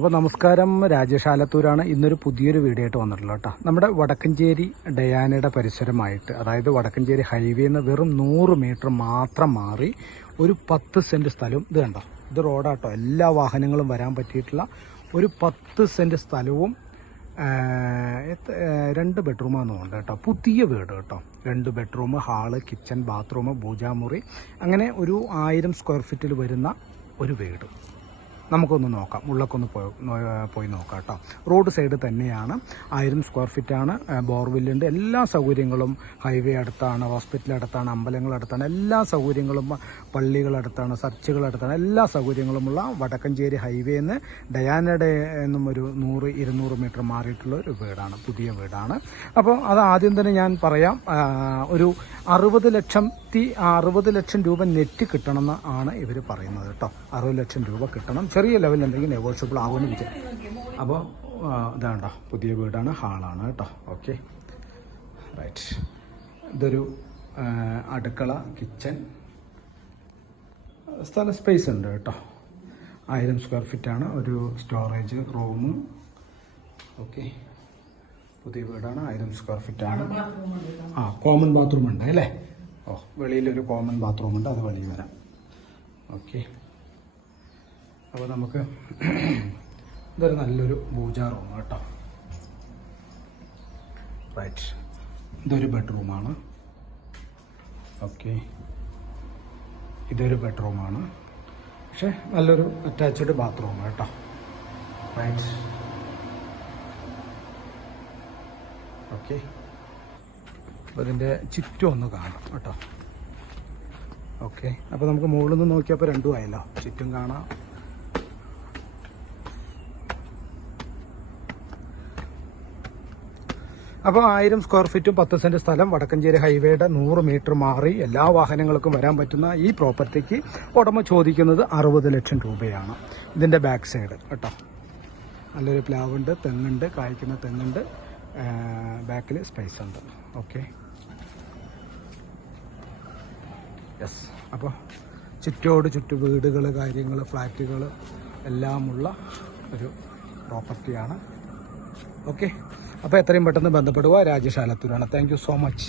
അപ്പോൾ നമസ്കാരം. രാജേഷ് ആലത്തൂരാണ് ഇന്നൊരു പുതിയൊരു വീഡിയോ ആയിട്ട് വന്നിട്ടുള്ളത് കേട്ടോ. നമ്മുടെ വടക്കഞ്ചേരി ഡയാനയുടെ പരിസരമായിട്ട് അതായത് വടക്കഞ്ചേരി ഹൈവേ നിന്ന് വെറും നൂറ് മീറ്റർ മാത്രം മാറി ഒരു പത്ത് സെന്റ് സ്ഥലവും ഇത് കണ്ടോ? ഇത് റോഡാട്ടോ എല്ലാ വാഹനങ്ങളും വരാൻ പറ്റിയിട്ടുള്ള ഒരു പത്ത് സെന്റ് സ്ഥലവും രണ്ട് ബെഡ്റൂമാണെന്ന് ഉണ്ട് കേട്ടോ. പുതിയ വീട് കേട്ടോ. രണ്ട് ബെഡ്റൂം ഹാൾ കിച്ചൺ ബാത്റൂം പൂജാമുറി. അങ്ങനെ ഒരു ആയിരം സ്ക്വയർ ഫീറ്റിൽ വരുന്ന ഒരു വീട്. നമുക്കൊന്ന് നോക്കാം. ഉള്ളക്കൊന്ന് പോയി നോക്കാം കേട്ടോ റോഡ് സൈഡ് തന്നെയാണ്. ആയിരം സ്ക്വയർ ഫീറ്റാണ് ബോർവില്ലുണ്ട് എല്ലാ സൗകര്യങ്ങളും ഹൈവേ അടുത്താണ് ഹോസ്പിറ്റൽ അടുത്താണ് അമ്പലങ്ങൾ അടുത്താണ് എല്ലാ സൗകര്യങ്ങളും പള്ളികൾ അടുത്താണ് അടുത്താണ് എല്ലാ സൗകര്യങ്ങളുമുള്ള വടക്കഞ്ചേരി ഹൈവേന്ന് ഡയാനയുടെ എന്നും ഒരു നൂറ് ഇരുന്നൂറ് മീറ്റർ മാറിയിട്ടുള്ള ഒരു വീടാണ് പുതിയ വീടാണ്. അപ്പോൾ അത് ആദ്യം തന്നെ ഞാൻ പറയാം ഒരു അറുപത് ലക്ഷത്തി അറുപത് ലക്ഷം രൂപ നെറ്റ് കിട്ടണമെന്ന് ആണ് ഇവർ പറയുന്നത് കേട്ടോ അറുപത് ലക്ഷം രൂപ കിട്ടണം. ചെറിയ ലെവലിൽ എന്തെങ്കിലും നെഗോഷ്യബിൾ ആകുമെന്ന് വിചാരിച്ചു അപ്പോൾ ഇതാണ്ടോ. പുതിയ വീടാണ് ഹാളാണ് കേട്ടോ. ഓക്കെ റൈറ്റ് ഇതൊരു അടുക്കള കിച്ചൺ സ്ഥല സ്പേസ് ഉണ്ട് കേട്ടോ. ആയിരം സ്ക്വയർ ഫീറ്റാണ് ഒരു സ്റ്റോറേജ് റൂമ് ഓക്കെ പുതിയ വീടാണ് ആയിരം സ്ക്വയർ ഫീറ്റാണ് ആ കോമൺ ബാത്റൂം ഉണ്ട് അല്ലേ? ഓ വെളിയിലൊരു കോമൺ ബാത്റൂം ഉണ്ട്. അത് വെളിയിൽ വരാം. ഓക്കെ അപ്പോൾ നമുക്ക് ഇതൊരു നല്ലൊരു പൂജാ റൂം കേട്ടോ. റൈറ്റ് ഇതൊരു ബെഡ്റൂമാണ് ഓക്കെ ഇതൊരു ബെഡ്റൂമാണ് പക്ഷേ നല്ലൊരു അറ്റാച്ച്ഡ് ബാത്റൂം കേട്ടോ. റൈറ്റ് ഓക്കെ അപ്പോൾ ഇതിന്റെ ചുറ്റും ഒന്ന് കാണാം കേട്ടോ. ഓക്കെ അപ്പോൾ നമുക്ക് മുകളിൽ നിന്ന് നോക്കിയപ്പോൾ രണ്ടും ആയല്ലോ. ചുറ്റും കാണാം. അപ്പോൾ ആയിരം സ്ക്വയർ ഫീറ്റും പത്ത് സെന്റ് സ്ഥലം വടക്കഞ്ചേരി ഹൈവേയുടെ നൂറ് മീറ്റർ മാറി എല്ലാ വാഹനങ്ങൾക്കും വരാൻ പറ്റുന്ന ഈ പ്രോപ്പർട്ടിക്ക് ഉടമ ചോദിക്കുന്നത് അറുപത് ലക്ഷം രൂപയാണ്. ഇതിന്റെ ബാക്ക് സൈഡ് കേട്ടോ. നല്ലൊരു പ്ലാവുണ്ട് തെങ്ങുണ്ട് കായ്ക്കുന്ന തെങ്ങുണ്ട്. ബാക്കിൽ സ്പേസ് ഉണ്ട്. ഓക്കെ യെസ് അപ്പോൾ ചുറ്റോട് ചുറ്റു വീടുകൾ കാര്യങ്ങൾ ഫ്ലാറ്റുകൾ എല്ലാമുള്ള ഒരു പ്രോപ്പർട്ടിയാണ്. ഓക്കെ അപ്പോൾ എത്രയും പെട്ടെന്ന് ബന്ധപ്പെടുക രാജേഷ് ആലത്തൂരാണ് താങ്ക് സോ മച്ച്